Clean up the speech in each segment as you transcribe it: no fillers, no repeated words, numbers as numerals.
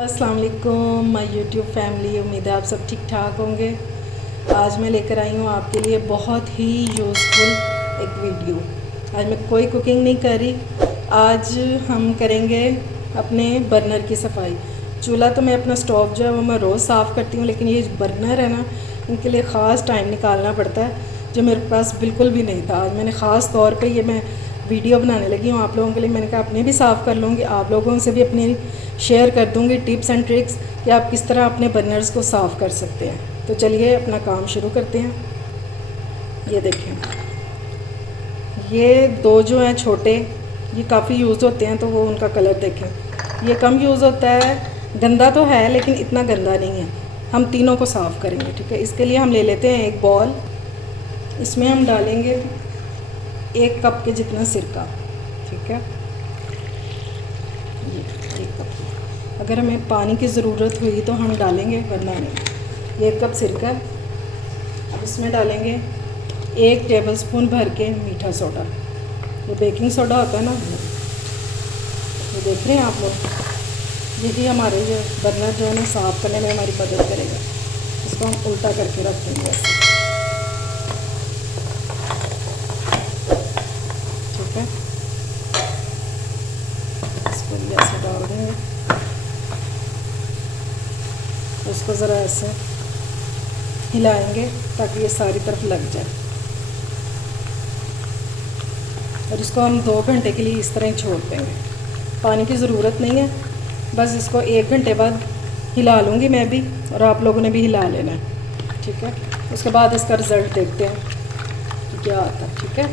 अस्सलाम वालेकुम my YouTube family. उम्मीद है आप सब ठीक ठाक होंगे। आज मैं लेकर आई हूँ आपके लिए बहुत ही यूज़फुल एक वीडियो। आज मैं कोई कुकिंग नहीं कर रही। आज हम करेंगे अपने बर्नर की सफाई। चूल्हा तो मैं अपना स्टोव जो है वो मैं रोज़ साफ़ करती हूँ, लेकिन ये बर्नर है ना, इनके लिए ख़ास टाइम निकालना पड़ता है जो मेरे पास बिल्कुल भी नहीं था। आज मैंने ख़ास तौर पे ये मैं वीडियो बनाने लगी हूँ आप लोगों के लिए। मैंने कहा अपने भी साफ़ कर लूँगी, आप लोगों से भी अपनी शेयर कर दूँगी टिप्स एंड ट्रिक्स कि आप किस तरह अपने बर्नर्स को साफ़ कर सकते हैं। तो चलिए अपना काम शुरू करते हैं। ये देखें, ये दो जो हैं छोटे, ये काफ़ी यूज़ होते हैं, तो वो उनका कलर देखें। ये कम यूज़ होता है, गंदा तो है लेकिन इतना गंदा नहीं है। हम तीनों को साफ़ करेंगे, ठीक है। इसके लिए हम ले लेते हैं एक बॉल। इसमें हम डालेंगे 1 कप के जितना सिरका, ठीक है। ये 1 कप। अगर हमें पानी की ज़रूरत हुई तो हम डालेंगे, वरना नहीं। 1 कप सिरका। अब इसमें डालेंगे 1 टेबलस्पून भर के मीठा सोडा। ये बेकिंग सोडा होता है ना, ये देख रहे हैं आप लोग। यही हमारे ये बर्नर जो है ना साफ़ करने में हमारी मदद करेगा। इसको हम उल्टा करके रख देंगे ऐसे, ठीक है। इसको भी ऐसे डाल देंगे, उसको ज़रा ऐसे हिलाएंगे ताकि ये सारी तरफ लग जाए। और इसको हम 2 घंटे के लिए इस तरह ही छोड़ देंगे। पानी की ज़रूरत नहीं है, बस इसको 1 घंटे बाद हिला लूँगी मैं भी, और आप लोगों ने भी हिला लेना है, ठीक है। उसके बाद इसका रिज़ल्ट देखते हैं कि क्या आता है, ठीक है।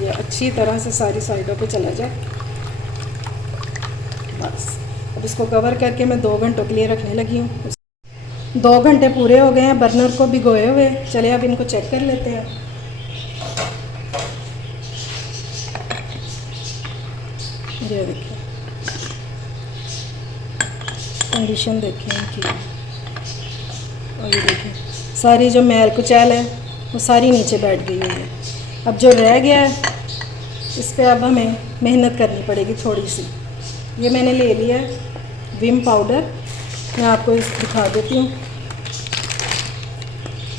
ये अच्छी तरह से सारी साइडों पे चला जाए बस। अब इसको कवर करके मैं 2 घंटों के लिए रखने लगी हूँ। 2 घंटे पूरे हो गए हैं बर्नर को भिगोए हुए। चलिए अब इनको चेक कर लेते हैं। ये देखिए, कंडीशन देखें इनकी। और ये देखिए, सारी जो मैल कुचैल है वो सारी नीचे बैठ गई हुई है। अब जो रह गया है इस पर अब हमें मेहनत करनी पड़ेगी थोड़ी सी। ये मैंने ले लिया है विम पाउडर, मैं आपको इस दिखा देती हूँ।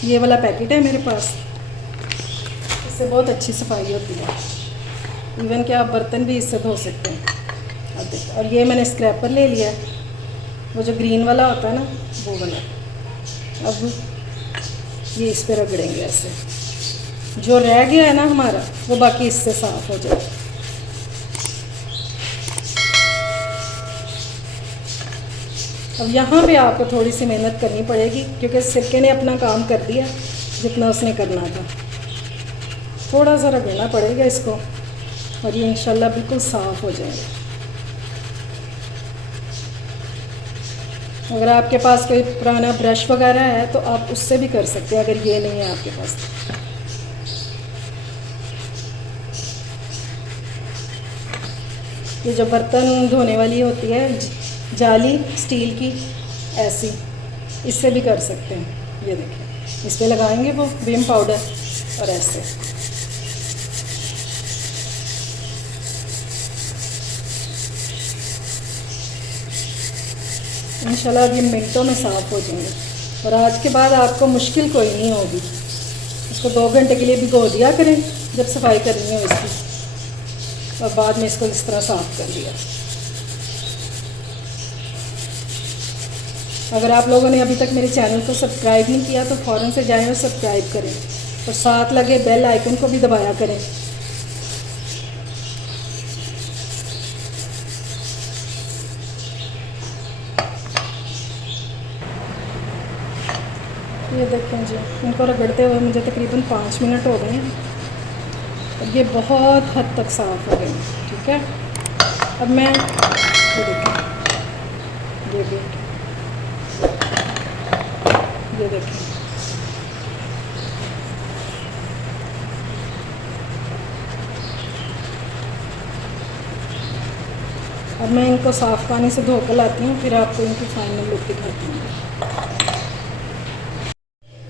ये वाला पैकेट है मेरे पास, इससे बहुत अच्छी सफाई होती है। इवन कि आप बर्तन भी इससे धो सकते हैं। अब देखो, और ये मैंने स्क्रैपर ले लिया है, वो जो ग्रीन वाला होता है ना, वो वाला। अब ये इस पर रगड़ेंगे ऐसे। जो रह गया है ना हमारा, वो बाकी इससे साफ़ हो जाए। अब यहाँ पे आपको थोड़ी सी मेहनत करनी पड़ेगी क्योंकि सिरके ने अपना काम कर दिया जितना उसने करना था। थोड़ा सा रगड़ना पड़ेगा इसको, और ये इंशाल्लाह बिल्कुल साफ़ हो जाएगा। अगर आपके पास कोई पुराना ब्रश वगैरह है तो आप उससे भी कर सकते हैं, अगर ये नहीं है आपके पास। ये जो बर्तन धोने वाली होती है जाली स्टील की, ऐसी, इससे भी कर सकते हैं। ये देखिए, इस पर लगाएंगे वो विम पाउडर और ऐसे। इंशाल्लाह अब ये मिनटों में साफ़ हो जाएंगे, और आज के बाद आपको मुश्किल कोई नहीं होगी। इसको 2 घंटे के लिए भिगो दिया करें जब सफाई करनी हो इसकी, और बाद में इसको इस तरह साफ़ कर लिया। अगर आप लोगों ने अभी तक मेरे चैनल को सब्सक्राइब नहीं किया तो फ़ौरन से जाएं और सब्सक्राइब करें, और साथ लगे बेल आइकन को भी दबाया करें। ये देखें जी, इनको रगड़ते हुए मुझे तकरीबन 5 मिनट हो गए हैं, और ये बहुत हद तक साफ़ हो गए हैं, ठीक है। अब मैं ये देखें, ये भी, ये देखें, अब मैं इनको साफ़ पानी से धो कर लाती हूँ, फिर आपको इनकी फाइनल लुक दिखाती हूँ।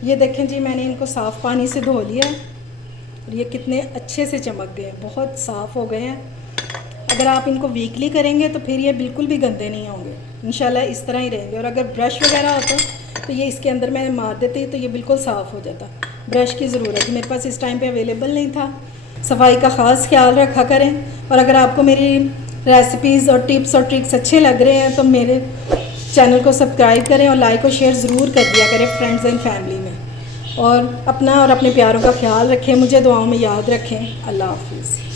ये देखें जी, मैंने इनको साफ़ पानी से धो लिया, और ये कितने अच्छे से चमक गए हैं, बहुत साफ़ हो गए हैं। अगर आप इनको वीकली करेंगे तो फिर ये बिल्कुल भी गंदे नहीं होंगे, इंशाल्लाह इस तरह ही रहेंगे। और अगर ब्रश वगैरह होता तो ये इसके अंदर मैं मार देती तो ये बिल्कुल साफ़ हो जाता। ब्रश की ज़रूरत मेरे पास इस टाइम पे अवेलेबल नहीं था। सफाई का ख़ास ख्याल रखा करें। और अगर आपको मेरी रेसिपीज़ और टिप्स और ट्रिक्स अच्छे लग रहे हैं तो मेरे चैनल को सब्सक्राइब करें और लाइक और शेयर ज़रूर कर दिया करें फ्रेंड्स एंड फैमिली में। और अपना और अपने प्यारों का ख्याल रखें, मुझे दुआओं में याद रखें। अल्लाह हाफिज़।